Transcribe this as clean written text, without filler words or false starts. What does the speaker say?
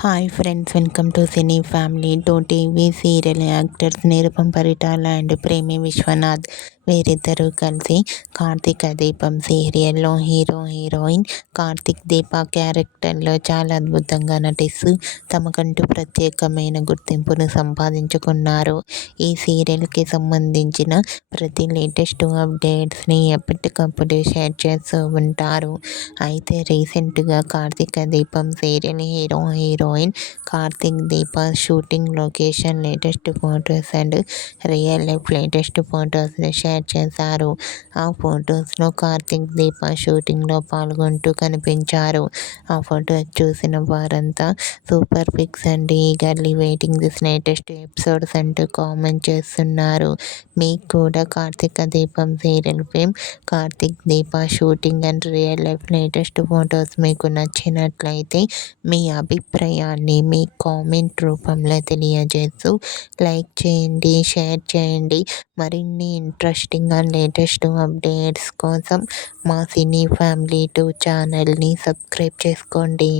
Hi friends, welcome to cine family. TV serial actors Nirupam Paritala and Premi Vishwanath వీరిద్దరూ కలిసి కార్తీక దీపం సీరియల్లో హీరోయిన్ కార్తీక్ దీప క్యారెక్టర్లో చాలా అద్భుతంగా నటిస్తూ తమకంటూ ప్రత్యేకమైన గుర్తింపును సంపాదించుకున్నారు. ఈ సీరియల్కి సంబంధించిన ప్రతి లేటెస్ట్ అప్డేట్స్ని ఎప్పటికప్పుడు షేర్ చేస్తూ ఉంటారు. అయితే రీసెంట్గా Karthika Deepam serial heroine Karthik Deepa shooting location latest photos and real life latest ఫొటోస్ని షేర్ చేశారు. ఆ ఫొటోస్లో కార్తీక్ దీప షూటింగ్లో పాల్గొంటూ కనిపించారు. ఆ ఫొటోస్ చూసిన వారంతా super pics and eagerly waiting this latest episodes అంటూ కామెంట్ చేస్తున్నారు. మీకు కూడా Karthika Deepam serial fame Karthik Deepa shooting and real life latest photos మీకు నచ్చినట్లయితే మీ అభిప్రాయాన్ని మీ కామెంట్ రూపంలో తెలియజేస్తూ లైక్ చేయండి, షేర్ చేయండి. మరిన్ని ఇంట్రెస్టింగ్ అండ్ లేటెస్ట్ అప్డేట్స్ కోసం మా సినీ ఫ్యామిలీ 2 ఛానల్ని సబ్స్క్రైబ్ చేసుకోండి.